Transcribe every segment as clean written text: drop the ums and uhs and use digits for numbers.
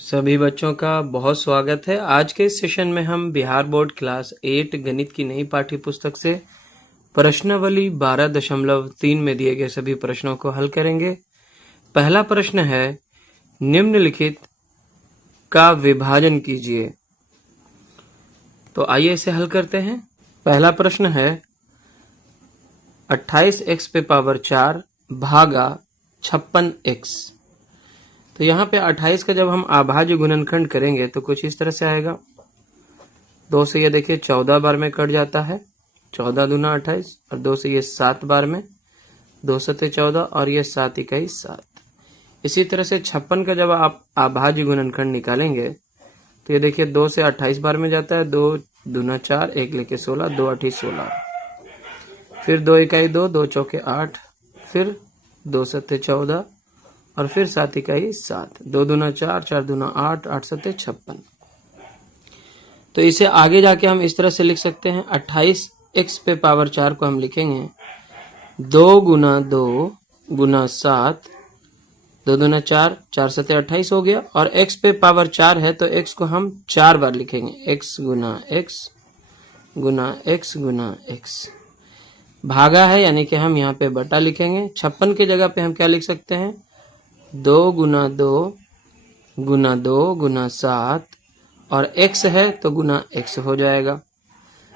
सभी बच्चों का बहुत स्वागत है। आज के इस सेशन में हम बिहार बोर्ड क्लास 8 गणित की नई पाठ्य पुस्तक से प्रश्नावली 12.3 में दिए गए सभी प्रश्नों को हल करेंगे। पहला प्रश्न है, निम्नलिखित का विभाजन कीजिए। तो आइए इसे हल करते हैं। पहला प्रश्न है 28x पे पावर 4 भागा 56x। तो यहाँ पे 28 का जब हम अभाज्य गुणनखंड करेंगे तो कुछ इस तरह से आएगा। 2 से ये देखिए 14 बार में कट जाता है, 14 दूना 28, और 2 से ये 7 बार में, 2 सते 14 और ये 7 इकाई 7। इसी तरह से 56 का जब आप अभाज्य गुणनखंड निकालेंगे तो ये देखिए 2 से 28 बार में जाता है, 2 दूना 4, 1 लेके 16, 2 8 16, फिर 2 इकाई 2, 2 चौके 8, फिर 2 सते 14 और फिर 7 इकाई 7, 2 दूना 4, 4 दूना 8, 8 सते 56। तो इसे आगे जाके हम इस तरह से लिख सकते हैं। 28x पे पावर 4 को हम लिखेंगे 2 गुना 2 गुना 7, 2 दूना 4, 4 सते 28 हो गया। और x पे पावर 4 है तो x को हम 4 बार लिखेंगे, x गुना x गुना x गुना x। भागा है यानी कि हम यहाँ पे बटा लिखेंगे। 56 की जगह पे हम क्या लिख सकते हैं, 2 गुना 2 गुना 2 गुना 7, और x है तो गुना x हो जाएगा।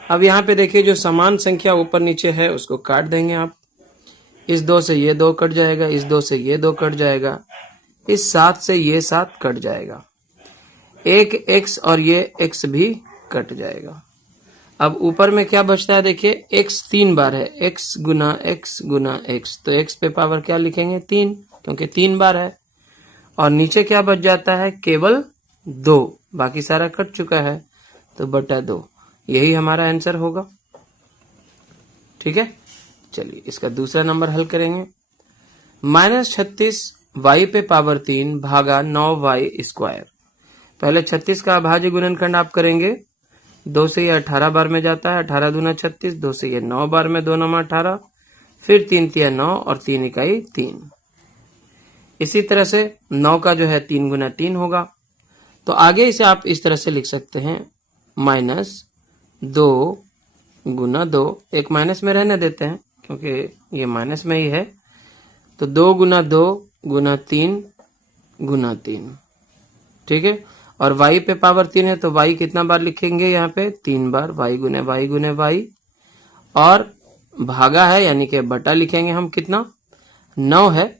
अब यहाँ पे देखिए जो समान संख्या ऊपर नीचे है उसको काट देंगे आप। इस 2 से ये 2 कट जाएगा, इस 2 से ये 2 कट जाएगा, इस 7 से ये 7 कट जाएगा, एक x और ये x भी कट जाएगा। अब ऊपर में क्या बचता है, देखिए x 3 बार है, x गुना x गुना x, तो x पे पावर क्या लिखेंगे 3, क्योंकि 3 बार है। और नीचे क्या बच जाता है, केवल 2, बाकी सारा कट चुका है, तो बटा 2, यही हमारा आंसर होगा। ठीक है, चलिए इसका दूसरा नंबर हल करेंगे। -36 y पे पावर 3 भागा 9y स्क्वायर। पहले 36 का अभाज्य गुणनखंड आप करेंगे। 2 से ये 18 बार में जाता है, 18 दूना 36, 2 से ये 9 बार में, 2 9 18, फिर 3 तिया 9 और 3 इकाई 3। इसी तरह से 9 का जो है 3 गुना 3 होगा। तो आगे इसे आप इस तरह से लिख सकते हैं, -2 गुना 2, एक माइनस में रहने देते हैं क्योंकि ये माइनस में ही है, तो 2 गुना 2 गुना 3 गुना 3। ठीक है, और y पे पावर 3 है तो y कितना बार लिखेंगे, यहाँ पे 3 बार, y गुने y गुने y, और भागा है यानी कि बटा लिखेंगे हम, कितना 9 है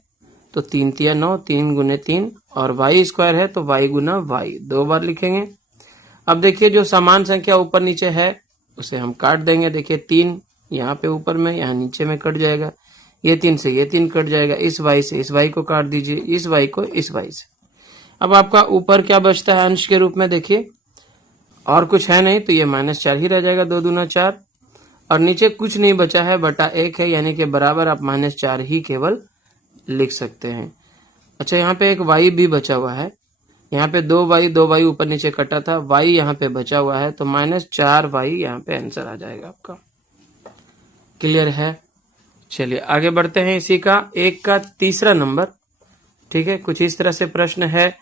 तो 3 तिया 9, 3 गुने 3, और y स्क्वायर है तो y गुना y, 2 बार लिखेंगे। अब देखिए जो समान संख्या ऊपर नीचे है उसे हम काट देंगे। देखिए 3 यहाँ पे ऊपर में, यहाँ नीचे में कट जाएगा, ये 3 से ये 3 कट जाएगा, इस y से इस y को काट दीजिए, इस y को इस y से। अब आपका ऊपर क्या बचता है अंश के रूप में, देखिए और कुछ है नहीं, तो ये -4 ही रह जाएगा, 2 दूना 4, और नीचे कुछ नहीं बचा है, बटा 1 है, यानी कि बराबर आप -4 ही केवल लिख सकते हैं। अच्छा, यहाँ पे एक y भी बचा हुआ है, यहाँ पे 2y ऊपर नीचे कटा था, y यहाँ पे बचा हुआ है, तो -4y यहाँ पे आंसर आ जाएगा आपका। क्लियर है, चलिए आगे बढ़ते हैं। इसी का एक का तीसरा नंबर। ठीक है, कुछ इस तरह से प्रश्न है,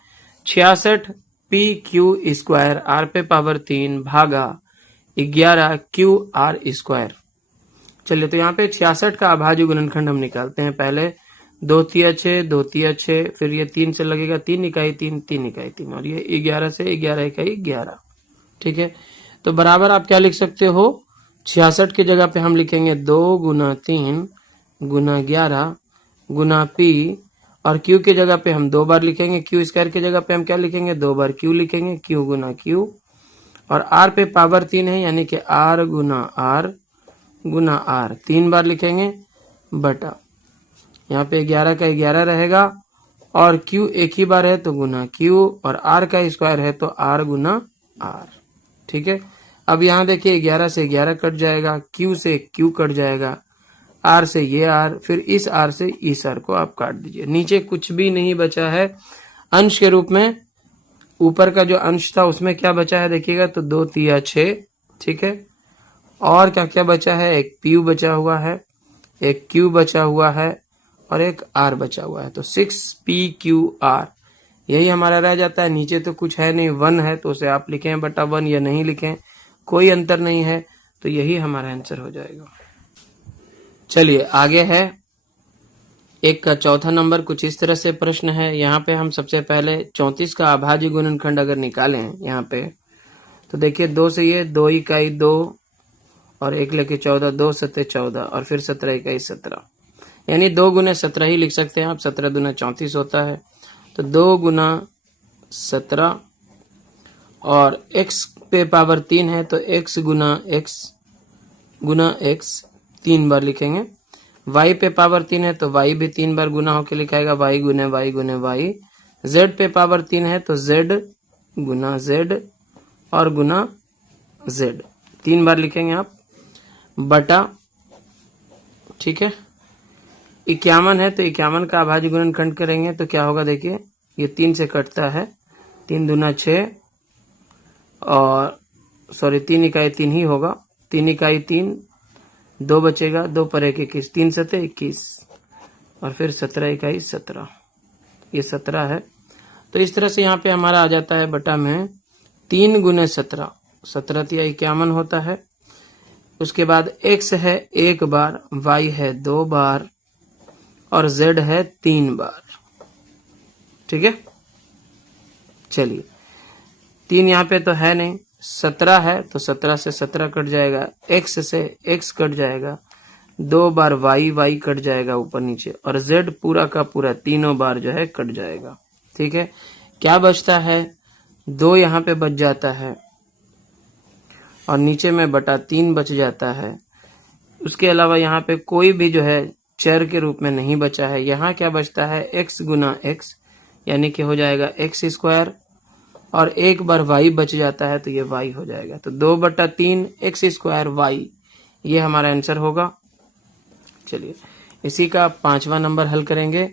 66p² स्क्वायर r पे पावर 3 भागा 11qr स्क्वायर। चलिए तो यहाँ पे 66 का अभाज्य गुणनखंड हम निकालते हैं। पहले 2 तिया 6, 2 तिया 6, फिर ये 3 से लगेगा, 3 इकाई 3, 3 इकाई 3, और ये 11 से 11 इकाई 11। ठीक है, तो बराबर आप क्या लिख सकते हो, 66 की जगह पे हम लिखेंगे 2 गुना 3 गुना 11 गुना p, और q की जगह पे हम 2 बार लिखेंगे, q स्क्वायर की जगह पे हम क्या लिखेंगे, 2 बार q लिखेंगे, q गुना q, और r पे पावर 3 है यानी कि r गुना r 3 बार लिखेंगे, बटा यहाँ पे 11 का 11 रहेगा, और q एक ही बार है तो गुना q, और r का स्क्वायर है तो r गुना r। ठीक है, अब यहाँ देखिए 11 से 11 कट जाएगा, q से q कट जाएगा, r से ये r, फिर इस r से इस r को आप काट दीजिए। नीचे कुछ भी नहीं बचा है अंश के रूप में। ऊपर का जो अंश था उसमें क्या बचा है देखिएगा, तो 2 तिया 6। ठीक है, और क्या क्या बचा है, एक p बचा हुआ है, एक q बचा हुआ है, और एक r बचा हुआ है, तो 6pqr यही हमारा रह जाता है। नीचे तो कुछ है नहीं, 1 है तो उसे आप लिखें बटा 1 या नहीं लिखें, कोई अंतर नहीं है, तो यही हमारा आंसर हो जाएगा। चलिए आगे है एक का चौथा नंबर। कुछ इस तरह से प्रश्न है। यहाँ पे हम सबसे पहले 34 का अभाज्य गुणनखंड अगर निकालें यहाँ पे, तो देखिए 2 से ये 2 इकाई 2 और 1 लेके 14, 2 सत्ते 14 और फिर 17 इकाई 17, यानी 2 गुना 17 ही लिख सकते हैं आप। 17 दूना 34 होता है, तो 2 गुना 17 और x पे पावर 3 है तो x गुना x 3 बार लिखेंगे। y पे पावर 3 है तो y भी 3 बार गुना होके लिखाएगा, y गुने y गुने y। z पे पावर 3 है तो z गुना z और गुना z 3 बार लिखेंगे आप, बटा, ठीक है। 51 है तो 51 का अभाज्य गुणनखंड करेंगे तो क्या होगा, देखिए ये 3 से कटता है, 3 दूना 6 और 3 इकाई 3 ही होगा, 3 इकाई 3, 2 बचेगा, 2 पर 1 21, 3 सत्ते 21 और फिर 17 इकाई 17, ये 17 है। तो इस तरह से यहाँ पे हमारा आ जाता है बटा में 3 गुने 17, 17 तिया 51 होता है। उसके बाद x है 1 बार, y है 2 बार और z है 3 बार, ठीक है। चलिए 3 यहाँ पे तो है नहीं, 17 है तो 17 से 17 कट जाएगा, x से x कट जाएगा, 2 बार y कट जाएगा ऊपर नीचे और z पूरा का पूरा तीनों बार जो है कट जाएगा, ठीक है। क्या बचता है, 2 यहाँ पे बच जाता है और नीचे में बटा 3 बच जाता है। उसके अलावा यहाँ पे कोई भी जो है चर के रूप में नहीं बचा है। यहाँ क्या बचता है, x गुना x यानी कि हो जाएगा x स्क्वायर और 1 बार y बच जाता है तो ये y हो जाएगा, तो 2/3 x स्क्वायर y, ये हमारा आंसर होगा। चलिए इसी का 5वां नंबर हल करेंगे।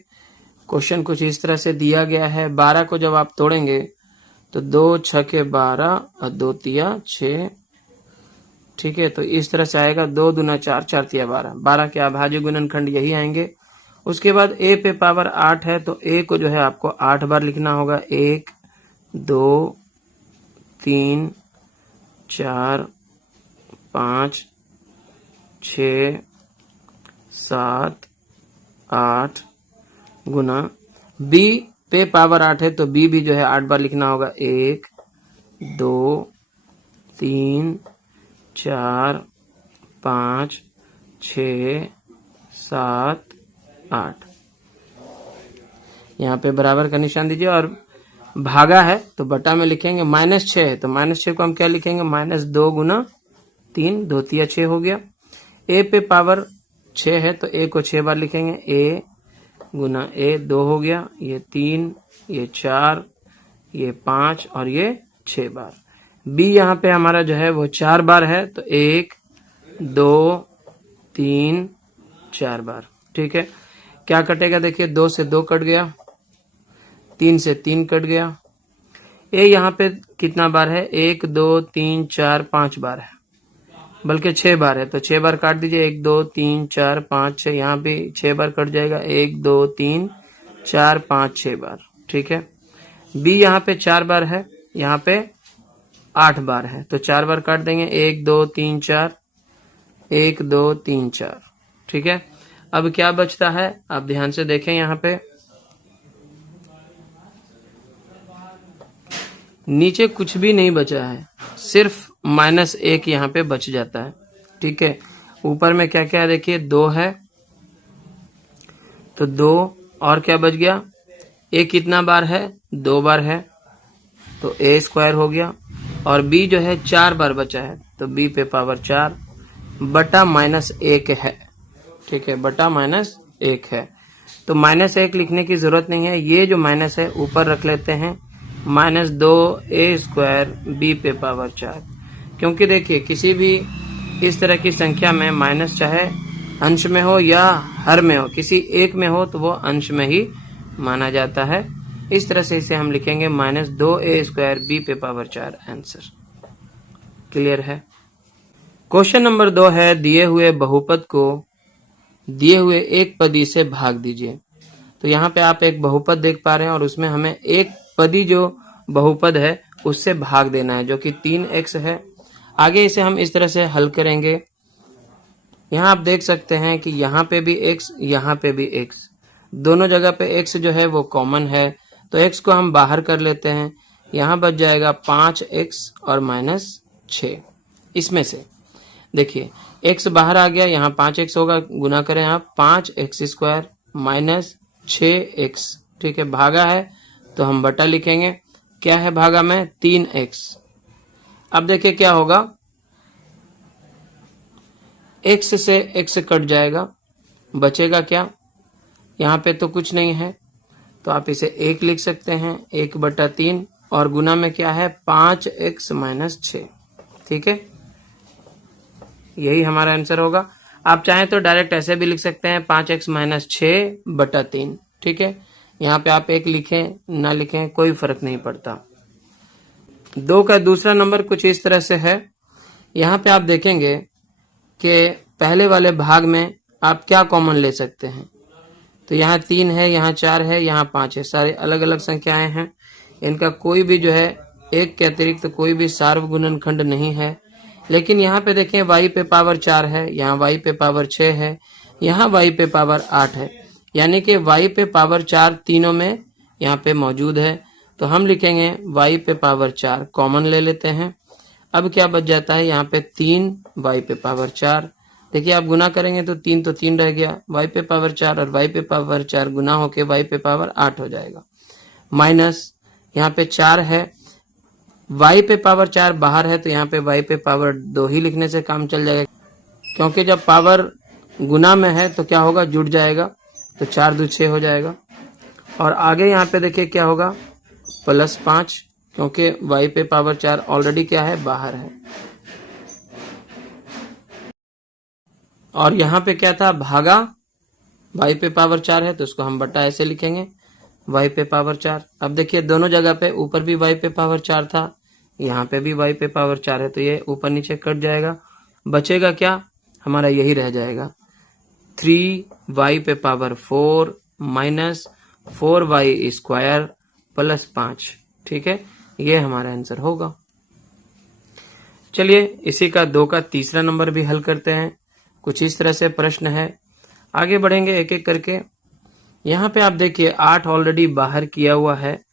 क्वेश्चन कुछ इस तरह से दिया गया है, 12 को जब आप तोड़ेंगे तो 2 छके 12 और 2 तिया 6, ठीक है। तो इस तरह से आएगा, 2 दूना 4, 4 तिया 12, 12 के अभाज्य गुणनखंड यही आएंगे। उसके बाद a पे पावर 8 है तो a को जो है आपको 8 बार लिखना होगा, 1 2 3 4 5 6 7 8 गुना b पे पावर 8 है तो b भी जो है 8 बार लिखना होगा, 1 2 3 4 5 6 7 8, यहाँ पे बराबर का निशान दीजिए और भागा है तो बटा में लिखेंगे, -6 है तो -6 को हम क्या लिखेंगे, -2 गुना 3, 2 तिया 6 हो गया। a पे पावर 6 है तो a को 6 बार लिखेंगे, a गुना a 2 हो गया, ये 3, ये 4, ये 5 और ये 6 बार। b यहाँ पे हमारा जो है वो 4 बार है तो 1 2 3 4 बार, ठीक है। क्या कटेगा, देखिए 2 से 2 कट गया, 3 से 3 कट गया। ए यहाँ पे कितना बार है, 1 2 3 4 5 बार है, बल्कि 6 बार है तो 6 बार काट दीजिए, 1 2 3 4 5 6, यहाँ भी 6 बार कट जाएगा, 1 2 3 4 5 6 बार, ठीक है। बी यहाँ पे 4 बार है, यहाँ पे 8 बार है तो 4 बार काट देंगे, 1 2 3 4, 1 2 3 4, ठीक है। अब क्या बचता है, आप ध्यान से देखें, यहाँ पे नीचे कुछ भी नहीं बचा है, सिर्फ -1 यहाँ पे बच जाता है, ठीक है। ऊपर में क्या क्या है, देखिए 2 है तो 2 और क्या बच गया, a कितना बार है, 2 बार है तो a स्क्वायर हो गया और b जो है 4 बार बचा है तो b पे पावर 4 बटा -1 है, ठीक है, बटा -1 है। तो -1 लिखने की जरूरत नहीं है, ये जो माइनस है ऊपर रख लेते हैं, -2a स्क्वायर b पे पावर 4, क्योंकि देखिए किसी भी इस तरह की संख्या में माइनस चाहे अंश में हो या हर में हो, किसी एक में हो तो वो अंश में ही माना जाता है। इस तरह से इसे हम लिखेंगे -2a स्क्वायर b पे पावर 4, आंसर क्लियर है। क्वेश्चन नंबर 2 है, दिए हुए बहुपद को दिए हुए एक पदी से भाग दीजिए। तो यहाँ पे आप एक बहुपद देख पा रहे हैं और उसमें हमें एक पदी जो बहुपद है उससे भाग देना है, जो कि 3x है। आगे इसे हम इस तरह से हल करेंगे। यहाँ आप देख सकते हैं कि यहाँ पे भी x, यहाँ पे भी x, दोनों जगह पे x जो है वो कॉमन है, तो x को हम बाहर कर लेते हैं। यहाँ बच जाएगा 5x और -6। इसमें से देखिए x बाहर आ गया, यहाँ 5x होगा, गुना करें आप 5x² -6x, ठीक है। भागा है तो हम बटा लिखेंगे। क्या है भागा में? 3x। अब देखिए क्या होगा, x से x कट जाएगा, बचेगा क्या? यहाँ पे तो कुछ नहीं है, तो आप इसे 1 लिख सकते हैं, 1/3, और गुना में क्या है? 5x - 6, ठीक है। यही हमारा आंसर होगा। आप चाहें तो डायरेक्ट ऐसे भी लिख सकते हैं, 5x - 6/3, ठीक है। यहाँ पे आप 1 लिखें ना लिखें कोई फर्क नहीं पड़ता। 2 का दूसरा नंबर कुछ इस तरह से है। यहाँ पे आप देखेंगे कि पहले वाले भाग में आप क्या कॉमन ले सकते हैं। तो यहाँ 3 है, यहाँ 4 है, यहाँ 5 है, सारे अलग अलग संख्याएं हैं। इनका कोई भी जो है 1 के अतिरिक्त तो कोई भी सार्वगुणनखंड नहीं है। लेकिन यहाँ पे देखें y पे पावर 4 है, यहाँ y पे पावर 6 है, यहाँ y पे पावर 8 है, यानी कि y पे पावर 4 तीनों में यहाँ पे मौजूद है। तो हम लिखेंगे y पे पावर 4 कॉमन ले लेते हैं। अब क्या बच जाता है? यहाँ पे 3 y पे पावर 4। देखिए आप गुना करेंगे तो 3 रह गया, y पे पावर 4 और y पे पावर 4 गुना होके y पे पावर 8 हो जाएगा। माइनस यहाँ पे 4 है, y पे पावर 4 बाहर है, तो यहाँ पे y पे पावर 2 ही लिखने से काम चल जाएगा, क्योंकि जब पावर गुना में है तो क्या होगा? जुड़ जाएगा, तो 4 दूनी 6 हो जाएगा। और आगे यहाँ पे देखिए क्या होगा? +5, क्योंकि y पे पावर 4 ऑलरेडी क्या है? बाहर है। और यहाँ पे क्या था? भागा y पे पावर 4 है, तो उसको हम बटा ऐसे लिखेंगे, y पे पावर 4। अब देखिए दोनों जगह पे ऊपर भी y पे पावर 4 था, यहाँ पे भी y पे पावर 4 है, तो ये ऊपर नीचे कट जाएगा। बचेगा क्या? हमारा यही रह जाएगा, 3y पे पावर 4 -4y² +5, ठीक है। ये हमारा आंसर होगा। चलिए इसी का 2 का तीसरा नंबर भी हल करते हैं। कुछ इस तरह से प्रश्न है, आगे बढ़ेंगे एक एक करके। यहाँ पे आप देखिए 8 ऑलरेडी बाहर किया हुआ है,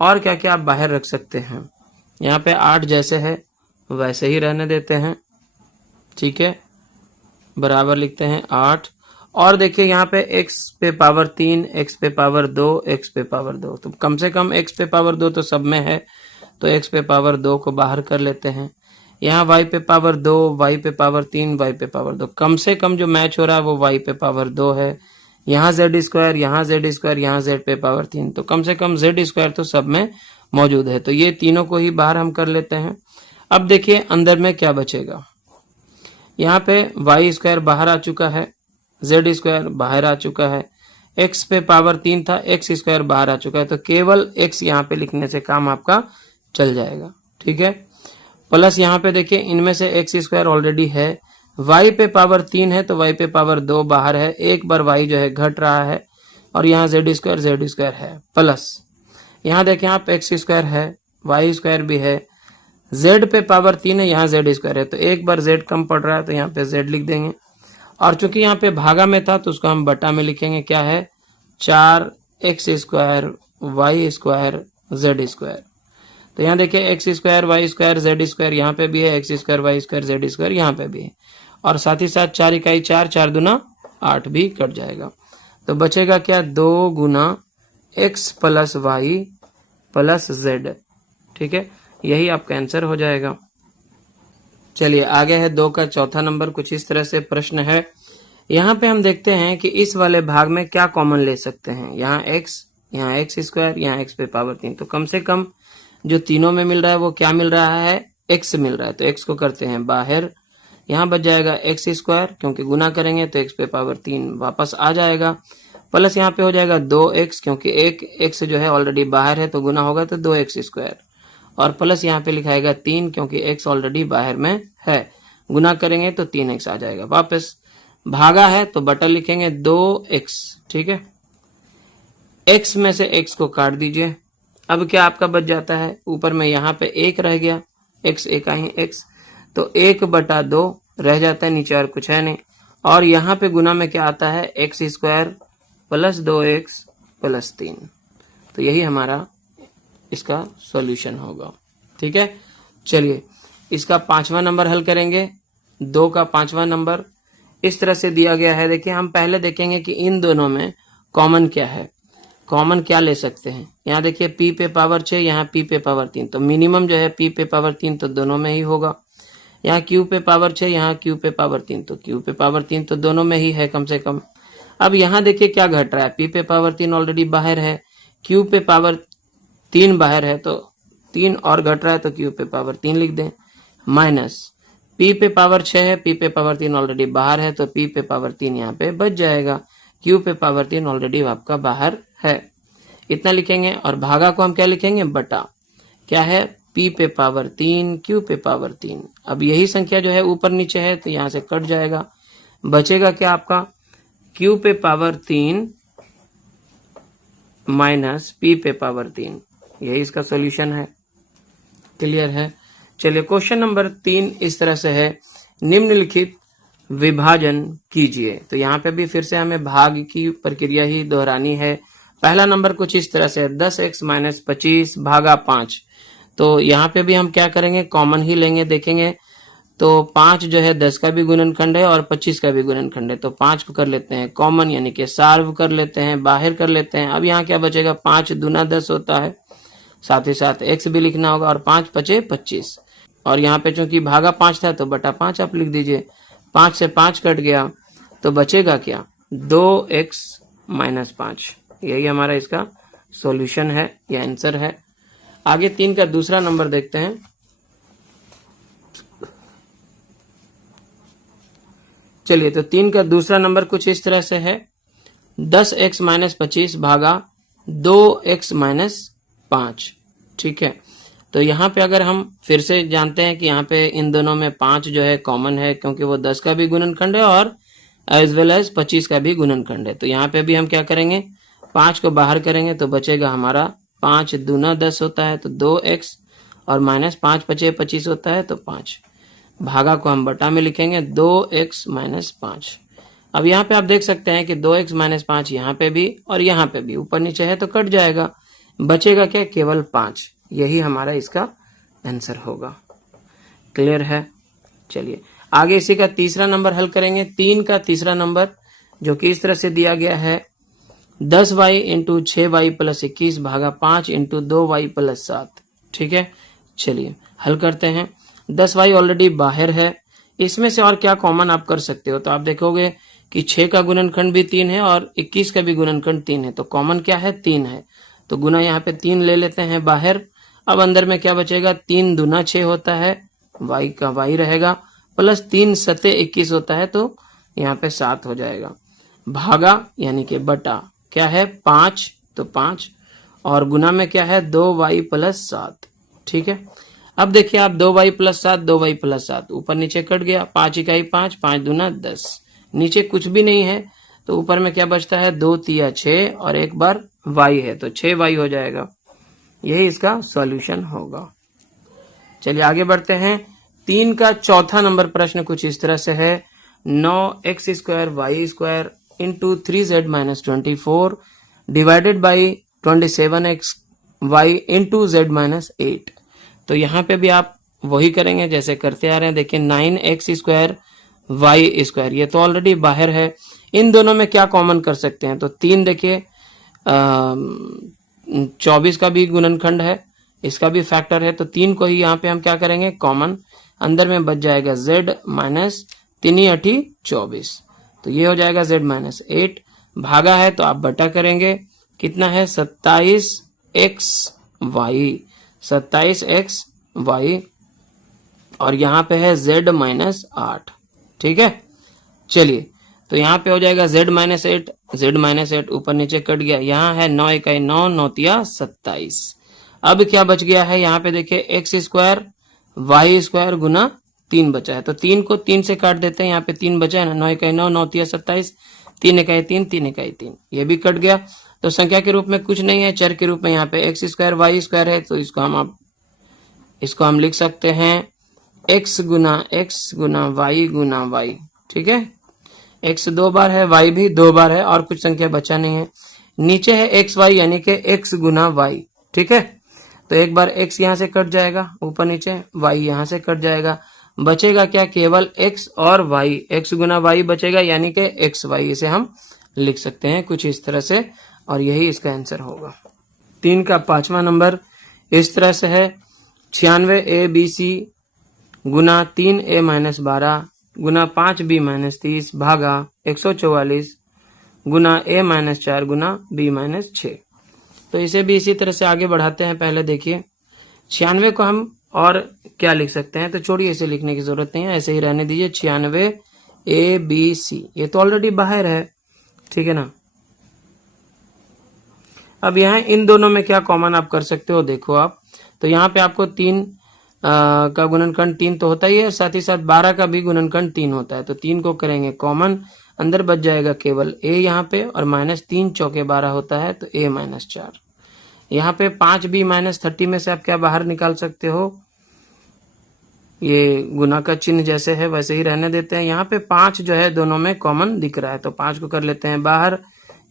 और क्या क्या आप बाहर रख सकते हैं। यहाँ पे 8 जैसे है वैसे ही रहने देते हैं, ठीक है, बराबर लिखते हैं 8। और देखिए यहाँ पे x पे पावर 3, x पे पावर 2, x पे पावर 2, तो कम से कम x पे पावर 2 तो सब में है, तो x पे पावर 2 को बाहर कर लेते हैं। यहाँ y पे पावर 2, y पे पावर 3, y पे पावर 2, कम से कम जो मैच हो रहा है वो y पे पावर 2 है। यहाँ z², यहाँ z², यहाँ z पे पावर 3, तो कम से कम z² तो सब में मौजूद है, तो ये तीनों को ही बाहर हम कर लेते हैं। अब देखिए अंदर में क्या बचेगा। यहाँ पे y² बाहर आ चुका है, z² बाहर आ चुका है, x पे पावर 3 था, x² बाहर आ चुका है, तो केवल x यहाँ पे लिखने से काम आपका चल जाएगा, ठीक है। प्लस यहाँ पे देखिए इनमें से x² ऑलरेडी है, y पे पावर 3 है तो y पे पावर 2 बाहर है, एक बार y जो है घट रहा है, और यहाँ z² है। प्लस यहाँ देखें आप x² है, y² भी है, z पे पावर 3 है, यहाँ z² है, तो एक बार z कम पड़ रहा है तो यहाँ पे z लिख देंगे। और चूंकि यहाँ पे भागा में था तो उसको हम बटा में लिखेंगे, क्या है? 4x² y² z²। तो यहाँ देखिए x² y² z² यहाँ पे भी है, x² y² z² यहाँ पे भी है, और साथ ही साथ 4 इकाई 4, 4 दूना 8 भी कट जाएगा। तो बचेगा क्या? 2 गुना x + y + z, ठीक है। यही आपका आंसर हो जाएगा। चलिए आगे है 2 का चौथा नंबर। कुछ इस तरह से प्रश्न है। यहाँ पे हम देखते हैं कि इस वाले भाग में क्या कॉमन ले सकते हैं। यहाँ x, यहाँ x², यहाँ x पे पावर 3, तो कम से कम जो तीनों में मिल रहा है वो क्या मिल रहा है? x मिल रहा है, तो x को करते हैं बाहर। यहाँ बच जाएगा x², क्योंकि गुना करेंगे तो x पे पावर 3 वापस आ जाएगा। प्लस यहाँ पे हो जाएगा 2x, क्योंकि एक x जो है ऑलरेडी बाहर है तो गुना होगा तो 2x², और प्लस यहाँ पे लिखाएगा 3, क्योंकि x ऑलरेडी बाहर में है, गुना करेंगे तो 3x आ जाएगा। वापस भागा है तो बटा लिखेंगे 2x, ठीक है। x में से x को काट दीजिए। अब क्या आपका बच जाता है, ऊपर में यहाँ पे 1 रह गया, x इकाई x, तो 1/2 रह जाता है, नीचे और कुछ है नहीं। और यहाँ पे गुना में क्या आता है, x² + 2x + 3। तो यही हमारा इसका सॉल्यूशन होगा। ठीक है, चलिए इसका 5वां नंबर हल करेंगे। 2 का 5वां नंबर इस तरह से दिया गया है। देखिए हम पहले देखेंगे कि इन दोनों में कॉमन क्या है, कॉमन क्या ले सकते हैं। यहाँ देखिए p पे पावर 6, यहाँ p पे पावर 3, तो मिनिमम जो है p पे पावर 3 तो दोनों में ही होगा। यहाँ q पे पावर 6, यहाँ q पे पावर 3, तो q पे पावर 3 तो दोनों में ही है कम से कम। अब यहाँ देखिए क्या घट रहा है, p पे पावर 3 ऑलरेडी बाहर है, q पे पावर 3 बाहर है, तो 3 और घट रहा है, तो q पे पावर 3 लिख दें, माइनस p पे पावर 6 है, p पे पावर 3 ऑलरेडी बाहर है, तो p पे पावर 3 यहाँ पे बच जाएगा, q पे पावर 3 ऑलरेडी आपका बाहर है। इतना लिखेंगे और भागा को हम क्या लिखेंगे, बटा, क्या है, p पे पावर 3 q पे पावर 3। अब यही संख्या जो है ऊपर नीचे है तो यहाँ से कट जाएगा, बचेगा क्या आपका, q पे पावर 3 माइनस p पे पावर 3। यही इसका सॉल्यूशन है। क्लियर है। चलिए क्वेश्चन नंबर 3 इस तरह से है, निम्नलिखित विभाजन कीजिए। तो यहाँ पे भी फिर से हमें भाग की प्रक्रिया ही दोहरानी है। पहला नंबर कुछ इस तरह से है, 10x - 25 भागा 5। तो यहाँ पे भी हम क्या करेंगे, कॉमन ही लेंगे। देखेंगे तो 5 जो है 10 का भी गुणनखंड है और 25 का भी गुणनखंड है, तो 5 को कर लेते हैं कॉमन, यानी कि सार्व कर लेते हैं, बाहर कर लेते हैं। अब यहाँ क्या बचेगा, 5 दूना 10 होता है, साथ ही साथ x भी लिखना होगा, और 5 × 5 = 25। और यहाँ पे चूंकि भागा 5 था तो बटा 5 आप लिख दीजिए। 5 से 5 कट गया तो बचेगा क्या, 2x - 5। यही हमारा इसका सॉल्यूशन है या आंसर है। आगे 3 का दूसरा नंबर देखते हैं। चलिए तो 3 का दूसरा नंबर कुछ इस तरह से है, 10x - 25 भागा 2x - 5। ठीक है, तो यहाँ पे अगर हम फिर से जानते हैं कि यहाँ पे इन दोनों में 5 जो है कॉमन है, क्योंकि वो 10 का भी गुणनखंड है और एज वेल एज 25 का भी गुणनखंड है। तो यहाँ पे भी हम क्या करेंगे, 5 को बाहर करेंगे तो बचेगा हमारा 5 दूना 10 होता है, तो 2x, और माइनस 5 × 5 = 25 होता है, तो 5। भागा को हम बटा में लिखेंगे, 2x - 5। अब यहाँ पे आप देख सकते हैं कि 2x - 5 यहाँ पे भी और यहाँ पे भी ऊपर नीचे है तो कट जाएगा, बचेगा क्या, केवल 5। यही हमारा इसका आंसर होगा। क्लियर है। चलिए आगे इसी का तीसरा नंबर हल करेंगे। 3 का तीसरा नंबर जो कि इस तरह से दिया गया है, 10y × 6y + 21 भागा 5 × 2y + 7। ठीक है, चलिए हल करते हैं। 10y ऑलरेडी बाहर है, इसमें से और क्या कॉमन आप कर सकते हो, तो आप देखोगे कि 6 का गुणनखंड भी 3 है और 21 का भी गुणनखंड 3 है, तो कॉमन क्या है, 3 है, तो गुना यहाँ पे 3 ले लेते हैं बाहर। अब अंदर में क्या बचेगा, 3 दूना 6 होता है, y का y रहेगा, प्लस 3 × 7 = 21 होता है, तो यहाँ पे 7 हो जाएगा। भागा यानी कि बटा क्या है, 5, तो 5, और गुना में क्या है, 2y + 7। ठीक है, अब देखिए आप 2y + 7, 2y + 7 ऊपर नीचे कट गया, 5 इकाई 5, 5 दूना 10, नीचे कुछ भी नहीं है, तो ऊपर में क्या बचता है, 2 × 3 = 6 और एक बार y है, तो 6y हो जाएगा। यही इसका सॉल्यूशन होगा। चलिए आगे बढ़ते हैं। 3 का चौथा नंबर प्रश्न कुछ इस तरह से है, 9x² y² × 3z - 24 divided by 27x y × z - 8। तो यहाँ पे भी आप वही करेंगे जैसे करते आ रहे हैं। देखिए 9x² y², ये तो ऑलरेडी बाहर है, इन दोनों में क्या कॉमन कर सकते हैं, तो 3 देखिए 24 का भी गुणनखंड है, इसका भी फैक्टर है, तो 3 को ही यहाँ पे हम क्या करेंगे, कॉमन, अंदर में बच जाएगा z - 3 × 8 = 24, तो ये हो जाएगा z - 8। भागा है तो आप बटा करेंगे, कितना है, 27xy, 27xy, और यहाँ पे है z - 8। ठीक है, चलिए तो यहाँ पे हो जाएगा z - 8 ऊपर नीचे कट गया, यहाँ है 9 इकाई 9, 9 × 27। अब क्या बच गया है, यहाँ पे देखिए x² y² गुना 3 बचा है, तो 3 को 3 से काट देते हैं, यहाँ पे 3 बचा है ना, 9 इकाई 9, 9 × 27, 3 इकाई 3, 3 इकाई 3, ये भी कट गया, तो संख्या के रूप में कुछ नहीं है, चर के रूप में यहाँ पे एक्स स्क्वायर वाई स्क्वायर है, तो इसको हम लिख सकते हैं एक्स गुना वाई। ठीक है, एक्स 2 बार है, वाई भी 2 बार है, और कुछ संख्या बचा नहीं है। नीचे है एक्स वाई यानी कि एक्स गुना वाई। ठीक है, तो एक बार एक्स यहां से कट जाएगा, ऊपर नीचे वाई यहां से कट जाएगा, बचेगा क्या, केवल एक्स और वाई, एक्स गुना वाई बचेगा यानी कि एक्स वाई। इसे हम लिख सकते हैं कुछ इस तरह से, और यही इसका आंसर होगा। 3 का 5वां नंबर इस तरह से है 96 गुना 3a-12 गुना 5b-30 भागा 144 गुना a-4 गुना b-6। तो इसे भी इसी तरह से आगे बढ़ाते हैं। पहले देखिए 96 को हम और क्या लिख सकते हैं, तो छोड़िए इसे लिखने की जरूरत नहीं है, ऐसे ही रहने दीजिए 96 ABC। ये तो ऑलरेडी बाहर है, ठीक है ना। अब यहाँ इन दोनों में क्या कॉमन आप कर सकते हो, देखो आप, तो यहाँ पे आपको 3 का गुणनखंड 3 तो होता ही है, साथ ही साथ 12 का भी गुणनखंड 3 होता है, तो 3 को करेंगे कॉमन, अंदर बच जाएगा केवल a यहाँ पे, और -3 चौके 12 होता है, तो a-4। यहाँ पे 5b-30 में से आप क्या बाहर निकाल सकते हो, ये गुना का चिन्ह जैसे है वैसे ही रहने देते हैं। यहाँ पे 5 जो है दोनों में कॉमन दिख रहा है, तो 5 को कर लेते हैं बाहर,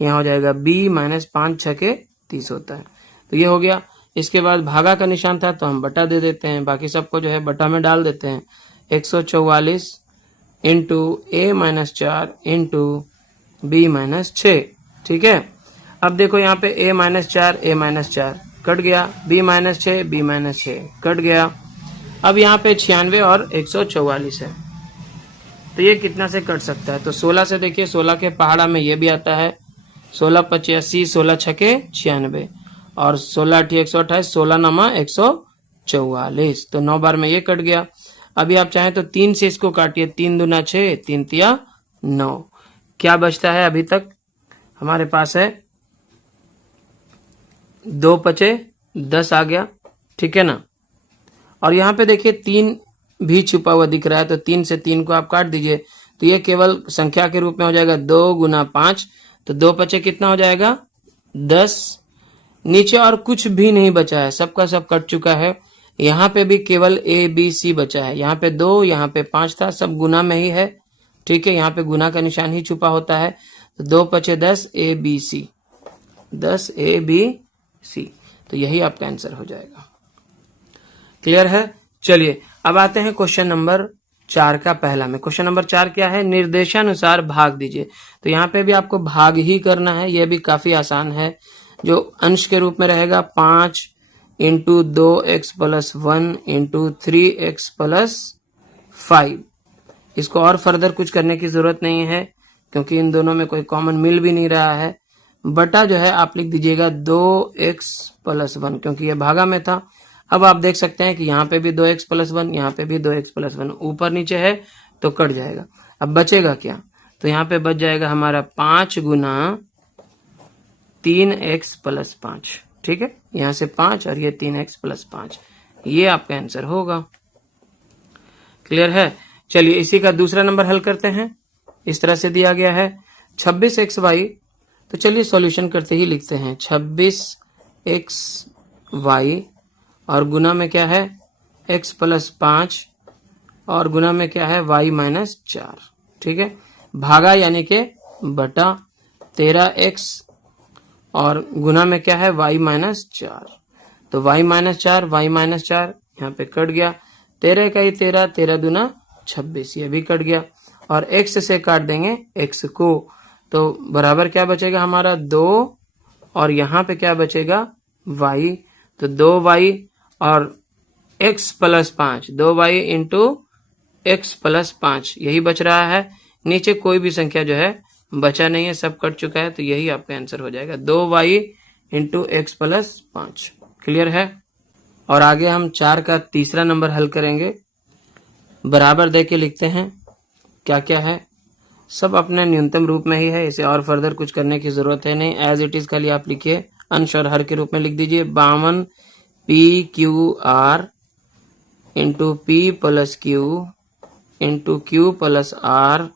यहाँ हो जाएगा b-5 छके 30 होता है, तो ये हो गया। इसके बाद भागा का निशान था तो हम बटा दे देते हैं, बाकी सबको जो है बटा में डाल देते हैं। 144 इंटू a-4 इंटू b-6। ठीक है, अब देखो यहाँ पे a-4 कट गया, b-6 b-6 कट गया। अब यहाँ पे 96 और 144 है, तो ये कितना से कट सकता है, तो 16 से देखिए, 16 के पहाड़ा में ये भी आता है, 16 85, 16 छके 96 और 16 8 128, 16 नमा 144, तो 9 बार में ये कट गया। अभी आप चाहें तो 3 से इसको काटिए, 3 दूना 6, 3 तिया 9। क्या बचता है, अभी तक हमारे पास है 2 पचे 10 आ गया, ठीक है ना। और यहाँ पे देखिए 3 भी छुपा हुआ दिख रहा है, तो 3 से 3 को आप काट दीजिए, तो ये केवल संख्या के रूप में हो जाएगा 2 गुना 5, तो 2 पचे कितना हो जाएगा 10। नीचे और कुछ भी नहीं बचा है, सबका सब कट चुका है। यहाँ पे भी केवल ABC बचा है, यहाँ पे 2, यहाँ पे 5 था, सब गुना में ही है, ठीक है, यहाँ पे गुना का निशान ही छुपा होता है, तो 2 पचे 10 ABC, 10 ABC, तो यही आपका आंसर हो जाएगा। क्लियर है। चलिए अब आते हैं क्वेश्चन नंबर 4 का पहला में। क्वेश्चन नंबर 4 क्या है, निर्देशानुसार भाग दीजिए। तो यहाँ पे भी आपको भाग ही करना है, यह भी काफी आसान है। जो अंश के रूप में रहेगा 5 इंटू 2x + 1 इंटू 3x + 5। इसको और फर्दर कुछ करने की जरूरत नहीं है, क्योंकि इन दोनों में कोई कॉमन मिल भी नहीं रहा है। बटा जो है आप लिख दीजिएगा 2x + 1, क्योंकि ये भागा में था। अब आप देख सकते हैं कि यहाँ पे भी 2x + 1, यहाँ पे भी 2x + 1, ऊपर नीचे है तो कट जाएगा। अब बचेगा क्या, तो यहाँ पे बच जाएगा हमारा 5 गुना 3x + 5। ठीक है, यहाँ से 5 और ये 3x + 5, ये आपका आंसर होगा। क्लियर है। चलिए इसी का दूसरा नंबर हल करते हैं। इस तरह से दिया गया है 26xy, तो चलिए सॉल्यूशन करते ही लिखते हैं 26xy, और गुना में क्या है x + 5, और गुना में क्या है y - 4। ठीक है, भागा यानी के बटा 13x, और गुना में क्या है y - 4, तो y - 4 यहाँ पे कट गया, 13 का ही 13, 13 दूना 26, ये भी कट गया, और x से काट देंगे x को, तो बराबर क्या बचेगा हमारा 2, और यहाँ पे क्या बचेगा y, तो 2y और x + 5, 2y इंटू x + 5, यही बच रहा है। नीचे कोई भी संख्या जो है बचा नहीं है, सब कट चुका है, तो यही आपका आंसर हो जाएगा 2y इंटू x + 5। क्लियर है। और आगे हम 4 का तीसरा नंबर हल करेंगे। बराबर दे के लिखते हैं, क्या क्या है, सब अपने न्यूनतम रूप में ही है, इसे और फर्दर कुछ करने की जरूरत है नहीं, एज इट इज खाली आप लिखिए, अंश और हर के रूप में लिख दीजिए। 52 PQR into P + Q into Q + R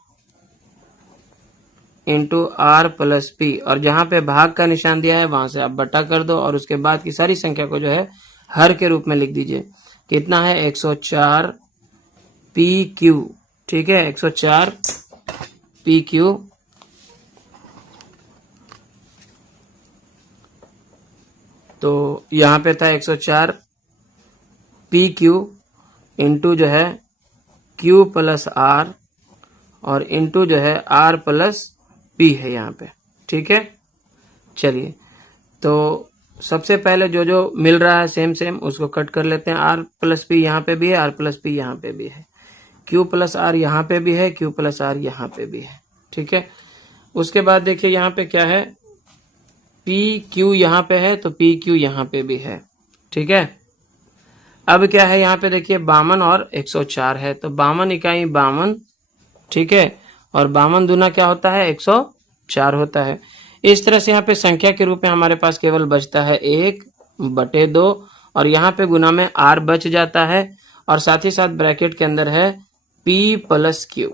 into R plus P, और जहां पे भाग का निशान दिया है वहां से आप बटा कर दो और उसके बाद की सारी संख्या को जो है हर के रूप में लिख दीजिए। कितना है 104 पी क्यू, ठीक है 104 पी क्यू। तो यहां पे था 104 पी क्यू इंटू जो है क्यू प्लस आर और इंटू जो है आर प्लस पी है यहाँ पे, ठीक है। चलिए तो सबसे पहले जो जो मिल रहा है सेम सेम उसको कट कर लेते हैं। आर प्लस पी यहाँ पे भी है, आर प्लस पी यहाँ पे भी है, क्यू प्लस आर यहाँ पे भी है, क्यू प्लस आर यहाँ पे भी है, ठीक है। उसके बाद देखिए यहाँ पे क्या है, पी क्यू यहाँ पे है तो पी क्यू यहाँ पे भी है, ठीक है। अब क्या है यहाँ पे देखिए 52 और 104 है, तो 52 इकाई 52, ठीक है, और 52 दूना क्या होता है 104 होता है। इस तरह से यहाँ पे संख्या के रूप में हमारे पास केवल बचता है 1/2 और यहाँ पे गुना में आर बच जाता है और साथ ही साथ ब्रैकेट के अंदर है पी प्लस क्यू,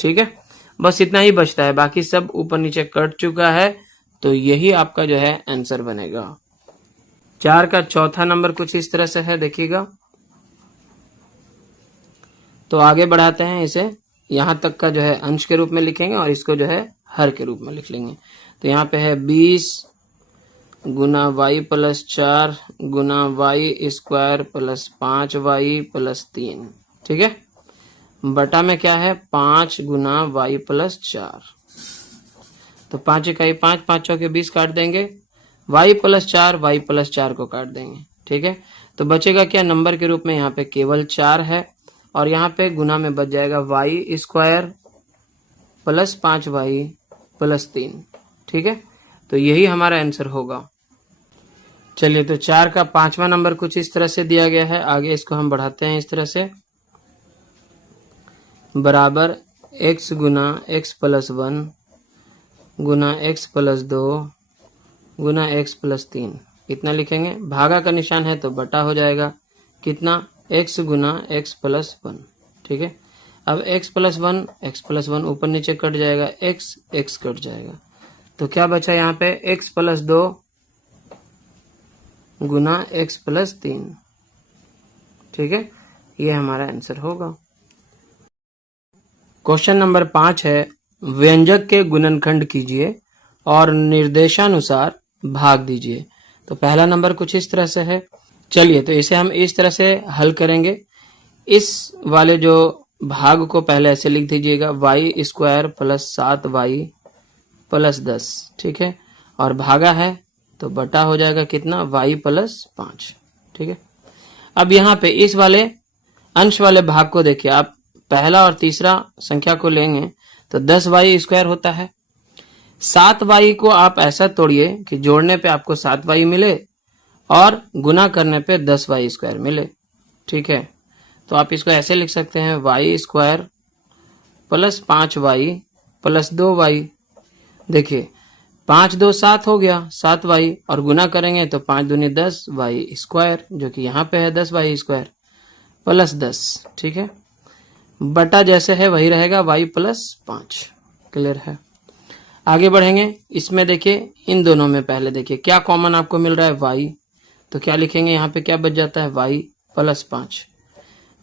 ठीक है। बस इतना ही बचता है, बाकी सब ऊपर नीचे कट चुका है, तो यही आपका जो है आंसर बनेगा। 4 का चौथा नंबर कुछ इस तरह से है, देखिएगा। तो आगे बढ़ाते हैं इसे, यहां तक का जो है अंश के रूप में लिखेंगे और इसको जो है हर के रूप में लिख लेंगे। तो यहाँ पे है 20 गुना वाई प्लस 4 गुना Y square plus 5y plus 3, ठीक है। बटा में क्या है 5 गुना वाई प्लस 4, तो 5 इकाई 5, 5 चौके 20 काट देंगे, वाई प्लस 4 वाई प्लस 4 को काट देंगे, ठीक है। तो बचेगा क्या नंबर के रूप में, यहाँ पे केवल 4 है और यहाँ पे गुना में बच जाएगा Y square plus 5y plus 3, ठीक है। तो यही हमारा आंसर होगा। चलिए तो 4 का 5वां नंबर कुछ इस तरह से दिया गया है, आगे इसको हम बढ़ाते हैं इस तरह से, बराबर x गुना x प्लस 1 गुना x प्लस 2 गुना x प्लस 3, इतना लिखेंगे। भागा का निशान है तो बटा हो जाएगा, कितना x गुना x प्लस 1, ठीक है। अब x प्लस 1 ऊपर नीचे कट जाएगा, x कट जाएगा, तो क्या बचा यहाँ पे x प्लस 2 गुना x प्लस 3, ठीक है। ये हमारा आंसर होगा। क्वेश्चन नंबर 5 है, व्यंजक के गुणनखंड कीजिए और निर्देशानुसार भाग दीजिए। तो पहला नंबर कुछ इस तरह से है। चलिए तो इसे हम इस तरह से हल करेंगे। इस वाले जो भाग को पहले ऐसे लिख दीजिएगा, Y square plus 7y plus 10, ठीक है, और भागा है तो बटा हो जाएगा कितना y प्लस 5, ठीक है। अब यहाँ पे इस वाले अंश वाले भाग को देखिए, आप पहला और तीसरा संख्या को लेंगे तो 10y स्क्वायर होता है। 7y को आप ऐसा तोड़िए कि जोड़ने पे आपको 7y मिले और गुना करने पे 10y स्क्वायर मिले, ठीक है। तो आप इसको ऐसे लिख सकते हैं, y square plus 5y plus 2y। देखिए 5 2 7 हो गया 7y, और गुना करेंगे तो 5 दूनी 10y स्क्वायर, जो कि यहाँ पे है 10y स्क्वायर प्लस 10, ठीक है। बटा जैसे है वही रहेगा y प्लस 5, क्लियर है। आगे बढ़ेंगे, इसमें देखिए इन दोनों में पहले देखिए क्या कॉमन आपको मिल रहा है y, तो क्या लिखेंगे यहाँ पे क्या बच जाता है y प्लस 5,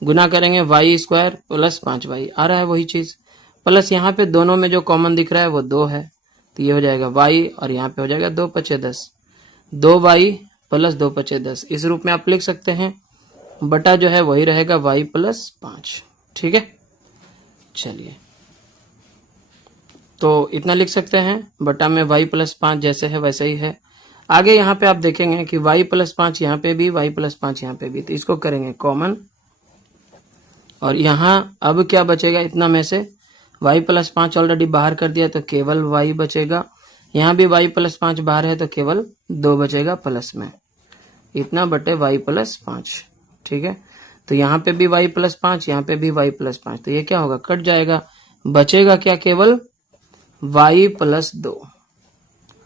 गुना करेंगे y स्क्वायर प्लस 5y, आ रहा है वही चीज, प्लस यहाँ पे दोनों में जो कॉमन दिख रहा है वो 2 है, तो ये हो जाएगा y और यहाँ पे हो जाएगा 2 पचे 10, 2y प्लस 2 पचे 10, इस रूप में आप लिख सकते हैं। बटा जो है वही रहेगा y प्लस 5, ठीक है। चलिए तो इतना लिख सकते हैं, बटा में y प्लस 5 जैसे है वैसे ही है। आगे यहाँ पे आप देखेंगे कि y प्लस 5 यहाँ पे भी, y प्लस 5 यहाँ पे भी, तो इसको करेंगे कॉमन, और यहाँ अब क्या बचेगा इतना में से y प्लस 5 ऑलरेडी बाहर कर दिया तो केवल y बचेगा, यहाँ भी y प्लस 5 बाहर है तो केवल 2 बचेगा प्लस में, इतना बटे y प्लस 5, ठीक है। तो यहाँ पे भी y प्लस 5, यहाँ पे भी y प्लस 5, तो ये क्या होगा कट जाएगा, बचेगा क्या केवल y प्लस 2,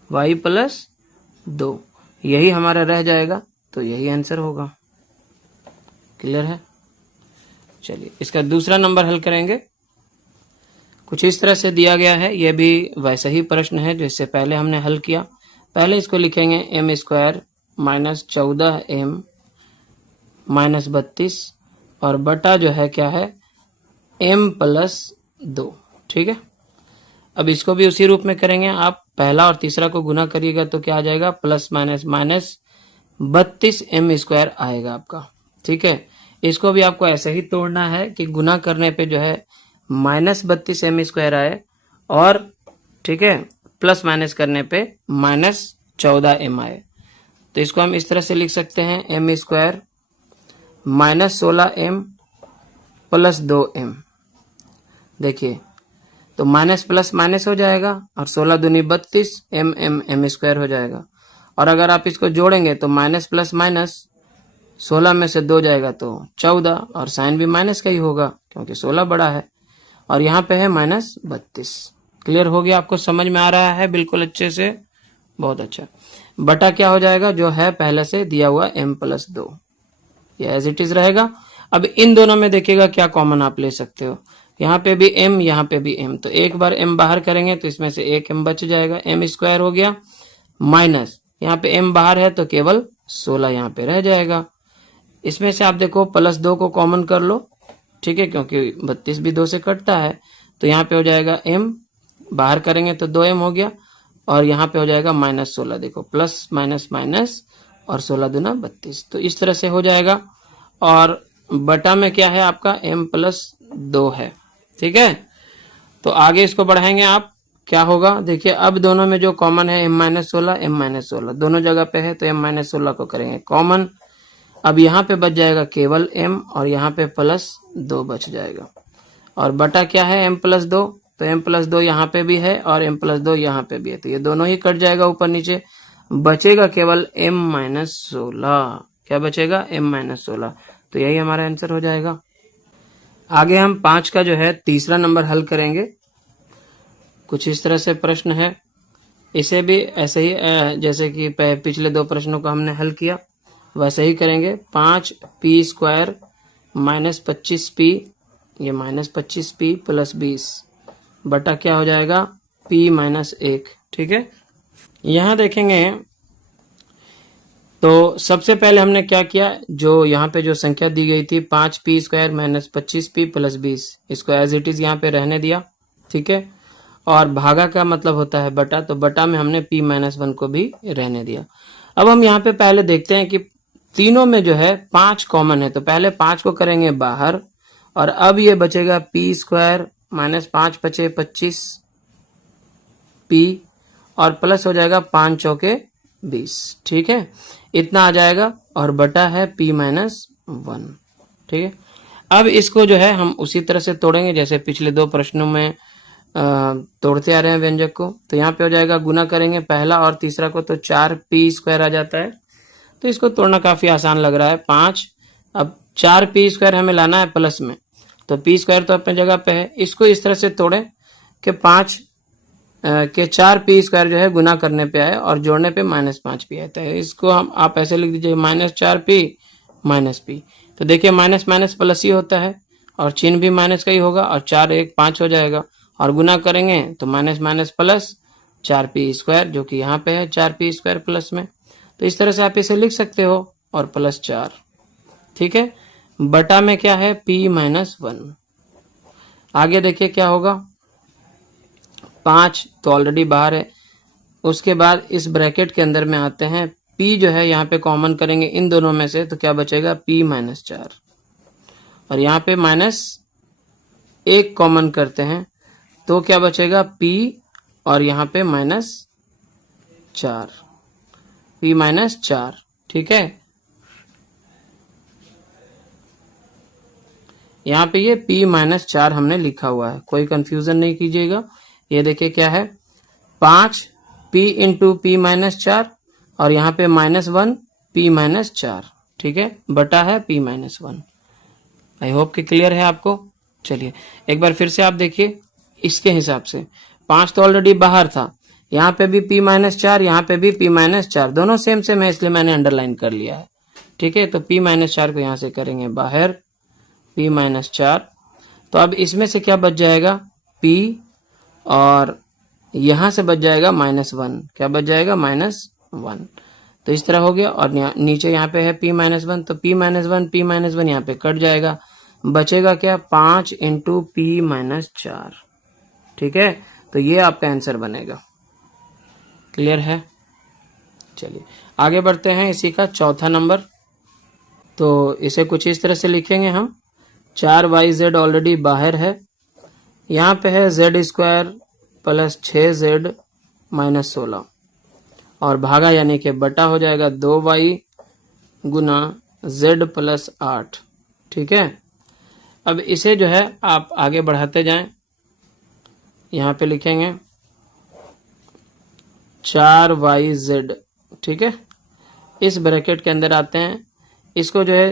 y प्लस 2, यही हमारा रह जाएगा, तो यही आंसर होगा, क्लियर है। चलिए इसका दूसरा नंबर हल करेंगे। कुछ इस तरह से दिया गया है। यह भी वैसा ही प्रश्न है जिससे पहले हमने हल किया। पहले इसको लिखेंगे M square minus 14m minus 32 और बटा जो है क्या है m प्लस 2। ठीक है, अब इसको भी उसी रूप में करेंगे। आप पहला और तीसरा को गुना करिएगा तो क्या आ जाएगा, plus minus minus 32m square आएगा आपका। ठीक है, इसको भी आपको ऐसे ही तोड़ना है कि गुना करने पे जो है माइनस 32m स्क्वायर आए और ठीक है प्लस माइनस करने पे माइनस 14m आए। तो इसको हम इस तरह से लिख सकते हैं m square minus 16m plus 2m। देखिए तो माइनस प्लस माइनस हो जाएगा और 16 दूनी 32 m स्क्वायर हो जाएगा। और अगर आप इसको जोड़ेंगे तो माइनस प्लस माइनस 16 में से 2 जाएगा तो 14 और साइन भी माइनस का ही होगा क्योंकि 16 बड़ा है और यहाँ पे है माइनस 32। क्लियर हो गया, आपको समझ में आ रहा है बिल्कुल अच्छे से, बहुत अच्छा। बटा क्या हो जाएगा, जो है पहले से दिया हुआ m प्लस 2, ये एज इट इज रहेगा। अब इन दोनों में देखिएगा क्या कॉमन आप ले सकते हो, यहाँ पे भी m यहाँ पे भी m, तो एक बार m बाहर करेंगे तो इसमें से एक m बच जाएगा, m स्क्वायर हो गया माइनस यहाँ पे m बाहर है तो केवल 16 यहाँ पे रह जाएगा। इसमें से आप देखो प्लस 2 को कॉमन कर लो, ठीक है, क्योंकि 32 भी 2 से कटता है। तो यहाँ पे हो जाएगा m, बाहर करेंगे तो 2m हो गया और यहाँ पे हो जाएगा माइनस 16। देखो प्लस माइनस माइनस और 16 दूना 32, तो इस तरह से हो जाएगा। और बटा में क्या है आपका m प्लस 2 है। ठीक है, तो आगे इसको बढ़ाएंगे आप, क्या होगा देखिए, अब दोनों में जो कॉमन है m माइनस 16 m माइनस 16 दोनों जगह पे है तो m माइनस 16 को करेंगे कॉमन। अब यहाँ पे बच जाएगा केवल m और यहाँ पे प्लस 2 बच जाएगा। और बटा क्या है m प्लस 2, तो m प्लस 2 यहाँ पे भी है और m प्लस 2 यहाँ पे भी है, तो ये दोनों ही कट जाएगा ऊपर नीचे, बचेगा केवल m माइनस 16। क्या बचेगा, m माइनस 16। तो यही हमारा आंसर हो जाएगा। आगे हम 5 का जो है तीसरा नंबर हल करेंगे। कुछ इस तरह से प्रश्न है, इसे भी ऐसे ही जैसे कि पिछले 2 प्रश्नों को हमने हल किया वैसे ही करेंगे। 5p स्क्वायर माइनस 25p, ये माइनस 25p प्लस 20 बटा क्या हो जाएगा p माइनस 1। ठीक है, यहाँ देखेंगे तो सबसे पहले हमने क्या किया, जो यहाँ पे जो संख्या दी गई थी 5p square minus 25p plus 20, इसको एज इट इज यहाँ पे रहने दिया। ठीक है, और भागा का मतलब होता है बटा, तो बटा में हमने p माइनस 1 को भी रहने दिया। अब हम यहाँ पे पहले देखते हैं कि तीनों में जो है 5 कॉमन है, तो पहले 5 को करेंगे बाहर और अब ये बचेगा p स्क्वायर माइनस 5 बचे 25p और प्लस हो जाएगा 5 चौके 20। ठीक है, इतना आ जाएगा और बटा है p माइनस 1। ठीक है, अब इसको जो है हम उसी तरह से तोड़ेंगे जैसे पिछले 2 प्रश्नों में तोड़ते आ रहे हैं व्यंजक को। तो यहाँ पे हो जाएगा गुना करेंगे पहला और तीसरा को तो 4p स्क्वायर आ जाता है, तो इसको तोड़ना काफी आसान लग रहा है। 5, अब 4p स्क्वायर हमें लाना है प्लस में, तो p स्क्वायर तो अपने जगह पे है, इसको इस तरह से तोड़ें कि 5 के 4p स्क्वायर जो है गुना करने पे आए और जोड़ने पे माइनस 5p आता है। इसको हम आप ऐसे लिख दीजिए माइनस 4p माइनस p। तो देखिए माइनस माइनस प्लस ही होता है और चिन्ह भी माइनस का ही होगा और 4 1 5 हो जाएगा और गुना करेंगे तो minus minus plus 4p square, जो कि यहाँ पे है 4p स्क्वायर प्लस में, तो इस तरह से आप इसे लिख सकते हो और प्लस 4। ठीक है, बटा में क्या है p माइनस 1। आगे देखिए क्या होगा, 5 तो ऑलरेडी बाहर है, उसके बाद इस ब्रैकेट के अंदर में आते हैं, p जो है यहाँ पे कॉमन करेंगे इन दोनों में से, तो क्या बचेगा p माइनस 4 और यहाँ पे माइनस 1 कॉमन करते हैं तो क्या बचेगा p और यहाँ पे माइनस 4, p माइनस 4। ठीक है, यहाँ पे ये p माइनस 4 हमने लिखा हुआ है, कोई कंफ्यूजन नहीं कीजिएगा। ये देखिए क्या है 5p इंटू p माइनस 4 और यहाँ पे माइनस 1 p माइनस 4। ठीक है, बटा है p माइनस 1। आई होप कि क्लियर है आपको। चलिए एक बार फिर से आप देखिए इसके हिसाब से, 5 तो ऑलरेडी बाहर था, यहाँ पे भी p माइनस 4 यहाँ पे भी p माइनस 4, दोनों सेम सेम है इसलिए मैंने अंडरलाइन कर लिया है। ठीक है, तो p माइनस 4 को यहाँ से करेंगे बाहर p माइनस 4, तो अब इसमें से क्या बच जाएगा p और यहां से बच जाएगा -1। क्या बच जाएगा? -1। तो इस तरह हो गया। और नीचे यहाँ पे है p -1, तो p -1 यहाँ पे कट जाएगा, बचेगा क्या? 5 इंटू p-4। ठीक है, तो ये आपका आंसर बनेगा। क्लियर है? चलिए आगे बढ़ते हैं। इसी का चौथा नंबर, तो इसे कुछ इस तरह से लिखेंगे हम। 4yz ऑलरेडी बाहर है, यहाँ पे है z² प्लस 6z माइनस 16 और भागा यानी कि बटा हो जाएगा 2y गुना z प्लस 8। ठीक है, अब इसे जो है आप आगे बढ़ाते जाएं। यहाँ पे लिखेंगे 4yz। ठीक है, इस ब्रैकेट के अंदर आते हैं, इसको जो है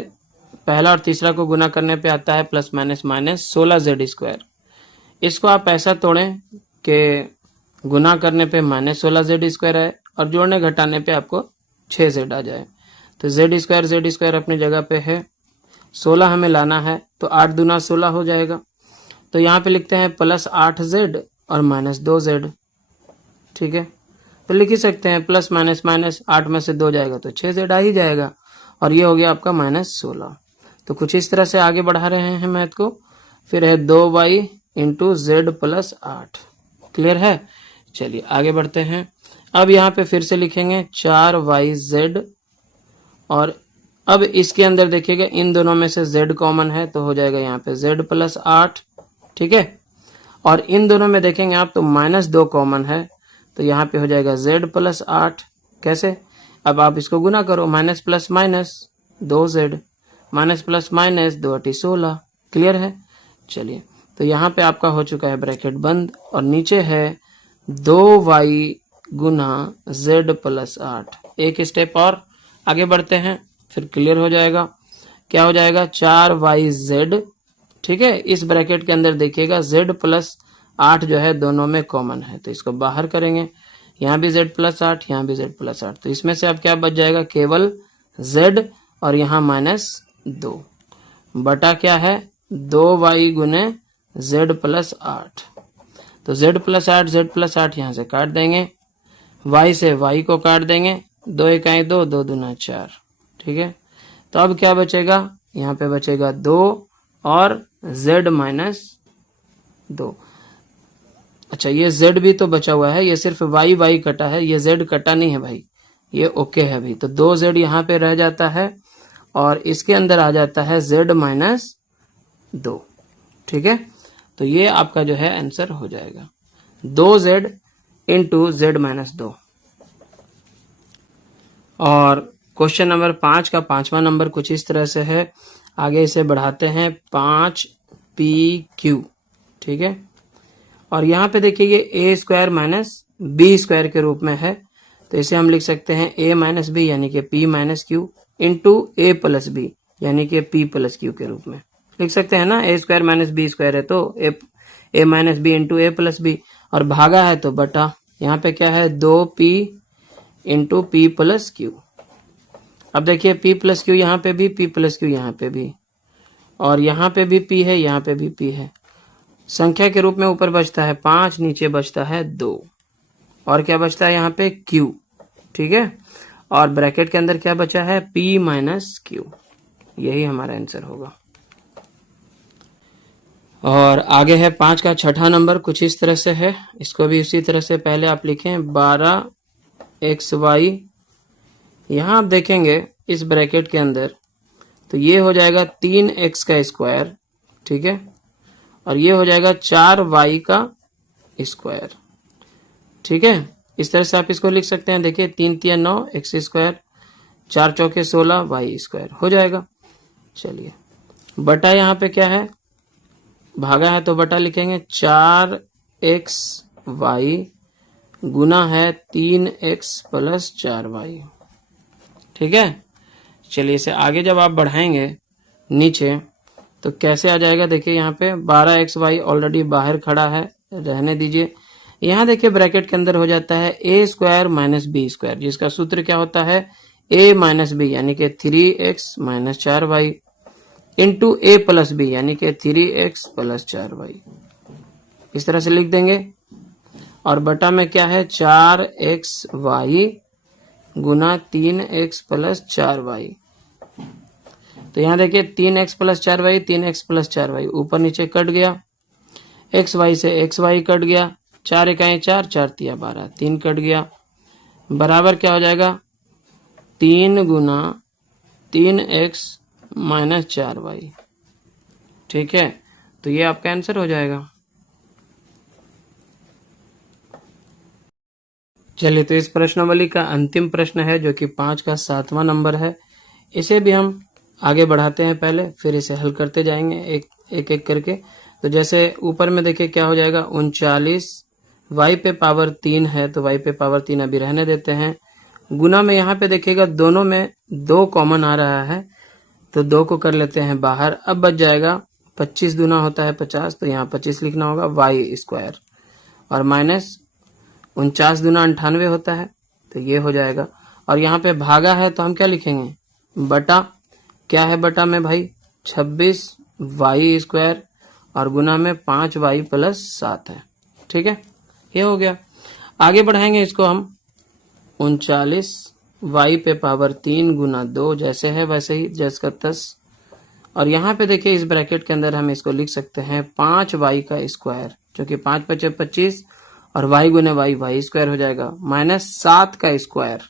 पहला और तीसरा को गुना करने पे आता है प्लस माइनस 16z²। इसको आप ऐसा तोड़ें कि गुना करने पे -16z² है और जोड़ने घटाने पे आपको 6z आ जाए। तो z² अपनी जगह पे है, 16 हमें लाना है, तो 8 दूना 16 हो जाएगा। तो यहाँ पे लिखते हैं प्लस 8z और -2z। ठीक है, तो लिख ही सकते हैं प्लस माइनस 8 में से 2 जाएगा तो 6z आ ही जाएगा, और ये हो गया आपका -16। तो कुछ इस तरह से आगे बढ़ा रहे हैं मैथ को। फिर है 2y into z plus 8। Clear है? चलिए आगे बढ़ते हैं। अब यहाँ पे फिर से लिखेंगे 4yz, और अब इसके अंदर देखिएगा इन दोनों में से z कॉमन है, तो हो जाएगा यहाँ पे z प्लस 8। ठीक है, और इन दोनों में देखेंगे आप तो -2 कॉमन है, तो यहाँ पे हो जाएगा z प्लस 8। कैसे? अब आप इसको गुना करो, minus plus minus 2z, minus plus minus 2 × 16। Clear है? चलिए, तो यहाँ पे आपका हो चुका है ब्रैकेट बंद, और नीचे है 2y गुना z प्लस 8। एक स्टेप और आगे बढ़ते हैं, फिर क्लियर हो जाएगा। क्या हो जाएगा? 4yz। ठीक है, इस ब्रैकेट के अंदर देखिएगा z प्लस 8 जो है दोनों में कॉमन है, तो इसको बाहर करेंगे। यहाँ भी z प्लस 8, यहाँ भी z प्लस 8, तो इसमें से अब क्या बच जाएगा? केवल z, और यहाँ -2 बटा क्या है? 2y गुने z प्लस 8। तो z प्लस 8 यहाँ से काट देंगे, y से y को काट देंगे, 2 × 1 2, 2 दूना 4। ठीक है, तो अब क्या बचेगा? यहाँ पे बचेगा 2 और z -2। अच्छा, ये z भी तो बचा हुआ है, ये सिर्फ y कटा है, ये z कटा नहीं है भाई, ये ओके है अभी। तो 2z यहाँ पे रह जाता है, और इसके अंदर आ जाता है z -2। ठीक है, तो ये आपका जो है आंसर हो जाएगा 2z इंटू z -2। और क्वेश्चन नंबर 5 का 5वां नंबर कुछ इस तरह से है। आगे इसे बढ़ाते हैं 5pq। ठीक है, और यहाँ पे देखिए ये a² माइनस b² के रूप में है, तो इसे हम लिख सकते हैं a माइनस बी यानी कि p minus q into a plus B यानी कि p प्लस q के रूप में लिख सकते हैं ना। a² माइनस b² है तो a minus B into a plus B, और भागा है तो बटा। यहाँ पे क्या है? 2p into p plus q। अब देखिए p प्लस q यहाँ पे भी, p प्लस q यहाँ पे भी, और यहाँ पे भी p है, यहाँ पे भी p है। संख्या के रूप में ऊपर बचता है 5, नीचे बचता है 2, और क्या बचता है यहाँ पे? q। ठीक है, और ब्रैकेट के अंदर क्या बचा है? p minus q। यही हमारा आंसर होगा। और आगे है 5 का 6ठा नंबर, कुछ इस तरह से है। इसको भी उसी तरह से पहले आप लिखें 12xy। यहाँ आप देखेंगे इस ब्रैकेट के अंदर, तो ये हो जाएगा 3x का स्क्वायर। ठीक है, और ये हो जाएगा 4y का स्क्वायर। ठीक है, इस तरह से आप इसको लिख सकते हैं। देखिए 3 × 3 = 9, x², 4 × 4 = 16, y² हो जाएगा। चलिए, बटा यहाँ पे क्या है? भागा है तो बटा लिखेंगे 4xy गुना है 3x प्लस 4y। ठीक है, चलिए इसे आगे जब आप बढ़ाएंगे नीचे तो कैसे आ जाएगा? देखिए यहाँ पे 12xy ऑलरेडी बाहर खड़ा है, रहने दीजिए। यहाँ देखिए ब्रैकेट के अंदर हो जाता है a² माइनस b², जिसका सूत्र क्या होता है? a माइनस बी यानी कि 3x minus 4y into a plus B यानी कि 3x प्लस 4y। इस तरह से लिख देंगे। और बटा में क्या है 4xy गुना 3x प्लस 4y। तो यहाँ देखिए 3x plus 4y 3x plus 4y ऊपर नीचे कट गया, xy से xy कट गया, 4 इकाई 4 4 तिया 12 3 कट गया, बराबर क्या हो जाएगा 3 गुना 3x माइनस 4y। ठीक है, तो ये आपका आंसर हो जाएगा। चलिए, तो इस प्रश्नावली का अंतिम प्रश्न है जो कि 5 का 7वां नंबर है। इसे भी हम आगे बढ़ाते हैं, पहले फिर इसे हल करते जाएंगे एक एक करके। तो जैसे ऊपर में देखिए क्या हो जाएगा 39 y पे पावर 3 है, तो y पे पावर 3 अभी रहने देते हैं। गुना में यहाँ पे देखिएगा दोनों में 2 कॉमन आ रहा है, तो 2 को कर लेते हैं बाहर। अब बच जाएगा 25 दूना होता है 50, तो यहाँ 25 लिखना होगा y स्क्वायर, और माइनस 49 दूना 98 होता है, तो ये हो जाएगा। और यहाँ पे भागा है तो हम क्या लिखेंगे बटा, क्या है बटा में भाई 26 y स्क्वायर, और गुना में 5y प्लस 7 है। ठीक है, ये हो गया। आगे बढ़ाएंगे इसको हम 39 y पे पावर 3 गुना 2 जैसे है वैसे ही जैस का तस। और यहाँ पे देखिए इस ब्रैकेट के अंदर हम इसको लिख सकते हैं 5y का स्क्वायर, जो कि 5 × 5 = 25, और y गुने y स्क्वायर हो जाएगा, माइनस 7 का स्क्वायर।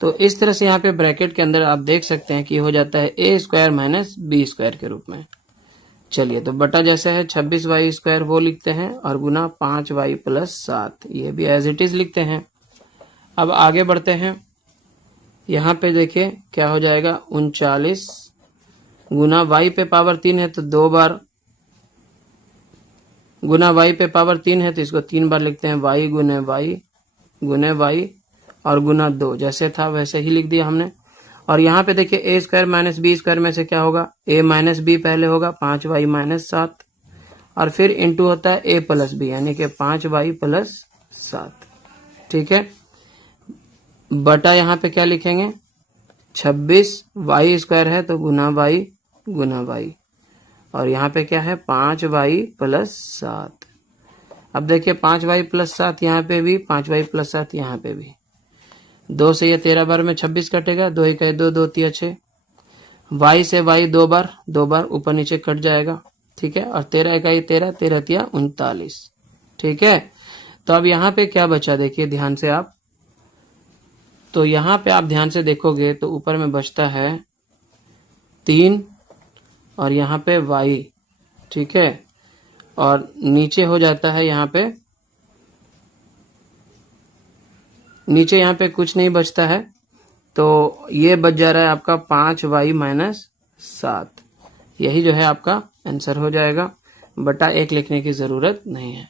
तो इस तरह से यहाँ पे ब्रैकेट के अंदर आप देख सकते हैं कि हो जाता है a square minus b square के रूप में। चलिए, तो बटा जैसे है 26y स्क्वायर वो लिखते हैं, और गुना 5y प्लस 7 ये भी एज इट इज लिखते हैं। अब आगे बढ़ते हैं। यहाँ पे देखिए क्या हो जाएगा 39 गुना y पे पावर 3 है, तो 2 बार गुना y पे पावर 3 है, तो इसको 3 बार लिखते हैं y गुने y और गुना 2 जैसे था वैसे ही लिख दिया हमने। और यहाँ पे देखिए a square minus b square में से क्या होगा a माइनस b पहले होगा 5y माइनस 7, और फिर इंटू होता है a प्लस b, यानी कि 5y प्लस 7। ठीक है, बटा यहाँ पे क्या लिखेंगे 26 y स्क्वायर है, तो गुना y, और यहाँ पे क्या है 5y प्लस 7। अब देखिए 5y प्लस 7 यहाँ पे भी, 5y प्लस 7 यहाँ पे भी। 2 से ये 13 बार में 26 कटेगा, 2 इकाई 2 2 तिया 6, y से y 2 बार ऊपर नीचे कट जाएगा। ठीक है, और 13 इकाई 13 13 तिया 39। ठीक है, तो अब यहाँ पे क्या बचा देखिए ध्यान से आप, तो यहाँ पे आप ध्यान से देखोगे तो ऊपर में बचता है 3, और यहाँ पे y। ठीक है, और नीचे हो जाता है यहाँ पे, नीचे यहाँ पे कुछ नहीं बचता है, तो ये बच जा रहा है आपका 5y माइनस 7। यही जो है आपका आंसर हो जाएगा, बटा 1 लिखने की जरूरत नहीं है।